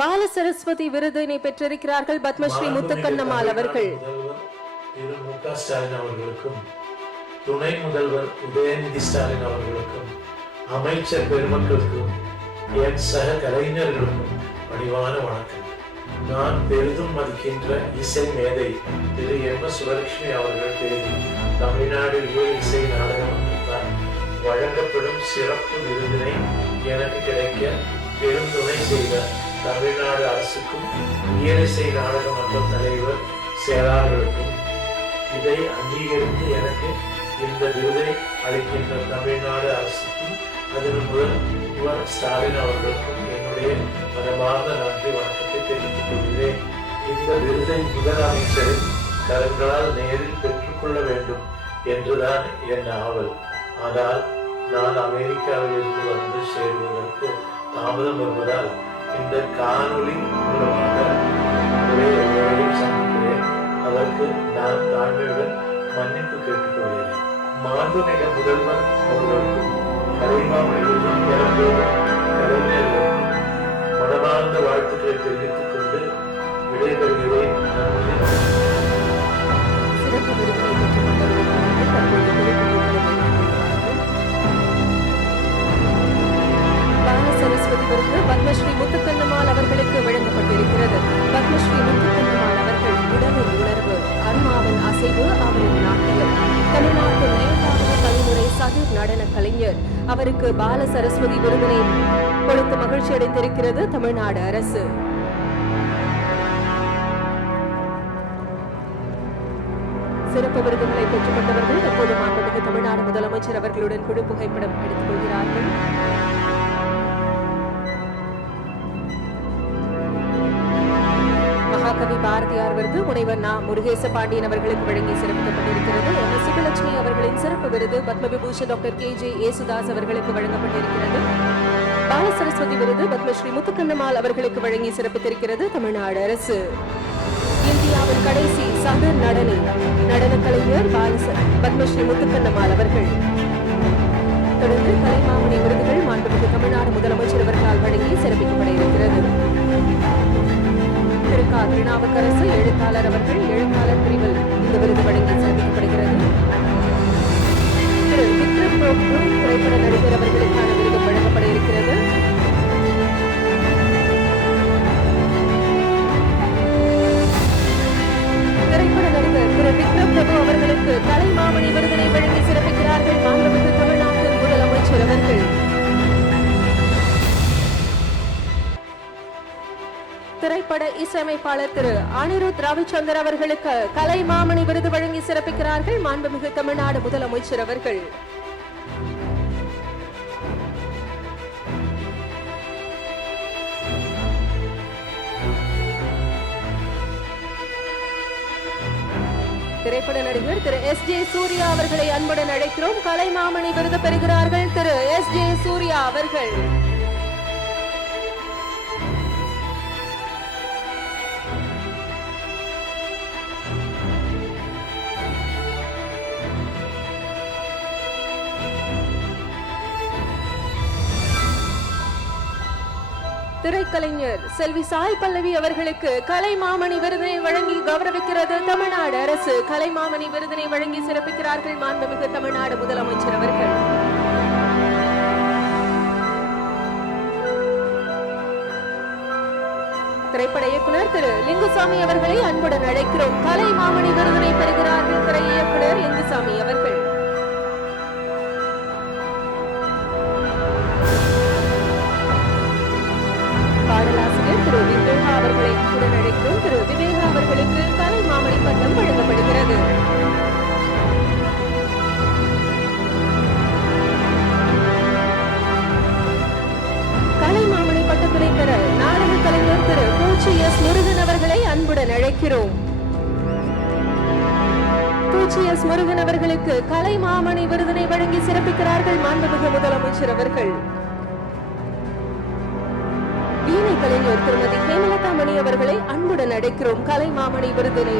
பால சரஸ்வதி விருதினை பெற்றிருக்கிறார்கள் பத்மஸ்ரீ முத்துக்கண்ணம்மாள் அவர்கள். திரு மு.க. ஸ்டாலின் அவர்களுக்கும், துணை முதல்வர் உதயநிதி ஸ்டாலின் அவர்களுக்கும், அமைச்சர் பெருமக்களுக்கும், என் சக கலைஞர்களுக்கும் பணிவான வணக்கம். நான் பெரிதும் மதிக்கின்ற இசை மேதை திரு எம். சுவலட்சுமி அவர்கள் பேரில் தமிழ்நாடு இசை நாடக மன்றத்தால் வழங்கப்படும் சிறப்பு விருதினை எனக்கு கிடைக்க பெரும் துணை செய்த தமிழ்நாடு அரசுக்கும் இயலிசை நாடக மன்ற தலைவர் செயலாளர்களுக்கும், இதை அங்கீகரித்து எனக்கு இந்த விருதை அளிக்கின்ற தமிழ்நாடு அரசுக்கும் அதன் முதல்வர் ஸ்டாலின் அவர்களுக்கும் என்னுடைய மனமார்ந்த நன்றி வணக்கத்தை தெரிவித்துக் கொள்கிறேன். இந்த விருதை முதலமைச்சரின் கரங்களால் நேரில் பெற்றுக்கொள்ள வேண்டும் என்றுதான் என் ஆவல். ஆனால் நான் அமெரிக்காவில் இருந்து வந்து சேருவதற்கு தாமதம் வருவதால் இந்த காணொலி மூலமாக சந்திக்கிறேன். அதற்கு நான் தாழ்மையுடன் மன்னிப்பு கேட்டுக்கொள்கிறேன். மாண்புமிகு முதல்வர் அவர்களுக்கும், கலைமாமணிகளுக்கும், கலைஞர்களுக்கும் மனமார்ந்த வாழ்த்துக்களை தெரிவித்துக் கொண்டு விடைபெறுகிறேன். சரஸ்வதி விருது பத்மஸ்ரீ முத்துக்கண்ணம்மாள் அவர்களுக்கு வழங்கப்பட்டிருக்கிறது. பத்மஸ்ரீ முத்துக்கண்ணம்மாள் அவர்கள் உடலின் உணர்வு, அருமாவின் அசைவு, அவரின் நாட்டியம், தமிழ்நாட்டின் 7வது தலைமுறை சதுர் நடன கலைஞர். அவருக்கு பால சரஸ்வதி விருதினை கொடுத்து மகிழ்ச்சி அடைந்திருக்கிறது தமிழ்நாடு அரசு. சிறப்பு விருதுகளை பெற்றுக் கொண்டவர்கள் தற்போது மாண்புமிகு தமிழ்நாடு முதலமைச்சர் அவர்களுடன் குழு புகைப்படம் எடுத்துக் கொள்கிறார்கள். மகாகவி பாரதியார் விருது முனைவர் நா. முருகேச பாண்டியன் அவர்களுக்கு வழங்கி சிறப்பிக்கப்பட்டிருக்கிறது. எம். சுபலட்சுமி அவர்களின் சிறப்பு விருது பத்மவிபூஷன் டாக்டர் கே.ஜே. ஏசுதாஸ் அவர்களுக்கு வழங்கப்பட்டிருக்கிறது. பால சரஸ்வதி விருது பத்மஸ்ரீ முத்துக்கண்ணம்மாள் அவர்களுக்கு வழங்கி சிறப்பித்திருக்கிறது தமிழ்நாடு அரசு. இந்தியாவின் கடைசி சதுர் நடன கலைஞர் பத்மஸ்ரீ முத்துக்கண்ணம்மாள் அவர்கள். தொடர்ந்து கலைமாமணி விருதுகள் மாண்புமிகு தமிழ்நாடு முதலமைச்சர் அவர்களால் வழங்கி சிறப்பிக்கப்பட இருக்கிறது. திரு க. திருநாவுக்கரசு எழுத்தாளர் அவர்கள் எழுத்தாளர் பிரிவில் இந்த விருது வழங்கி சிறப்பிக்கப்படுகிறது. திரு விக்ரம் பிரபு திரைப்பட நடிகர் அவர்களுக்கான விருது வழங்கப்பட இருக்கிறது. திரைப்பட நடிகர் திரு விக்ரம் பிரபு அவர்களுக்கு கலைமாமணி விருதினை வழங்கி சிறப்பிக்கிறார்கள் மாண்புமிகு தமிழ்நாட்டின் முதலமைச்சர் அவர்கள். திரைப்பட இசையமைப்பாளர் திரு அனிருத் ரவிச்சந்தர் அவர்களுக்கு கலைமாமணி விருது வழங்கி சிறப்பிக்கிறார்கள் மாண்புமிகு தமிழ்நாடு முதலமைச்சர் அவர்கள். திரைப்பட நடிகர் திரு எஸ்.ஜே. சூர்யா அவர்களை அன்புடன் அழைக்கிறோம். கலைமாமணி விருது பெறுகிறார்கள் திரு எஸ்.ஜே. சூர்யா அவர்கள். திரைக்கலைஞர் செல்வி சாய் பல்லவி அவர்களுக்கு கலைமாமணி விருதினை வழங்கி கௌரவிக்கிறது தமிழ்நாடு அரசு. கலைமாமணி விருதினை வழங்கி சிறப்பிக்கிறார்கள் மாண்புமிகு தமிழ்நாடு முதலமைச்சர் அவர்கள். திரைப்பட இயக்குனர் திரு லிங்குசாமி அவர்களை அன்புடன் அழைக்கிறோம். கலைமாமணி விருதினை பெறுகிறார்கள் திரை இயக்குனர் லிங்குசாமி அவர்கள். பாடலாசிரியர் திரு விவேகா அவர்களை அன்புடன் அழைக்கிறோம். திரு விவேகா அவர்களுக்கு கலைமாமணி பட்டம் வழங்கப்படுகிறது. கலைமாமணி பட்டத்தினை பெற நாடக கலைஞர் திரு பூச்சி எஸ். முருகன் அவர்களை அன்புடன் அழைக்கிறோம். பூச்சி எஸ். முருகன் அவர்களுக்கு கலைமாமணி விருதினை வழங்கி சிறப்பிக்கிறார்கள் மாண்புமிகு முதலமைச்சர் அவர்கள். வீணை கலைஞர் திருமதி ஹேமலதா மணி அவர்களை அன்புடன் அழைக்கிறோம். கலைமாமணி விருதினை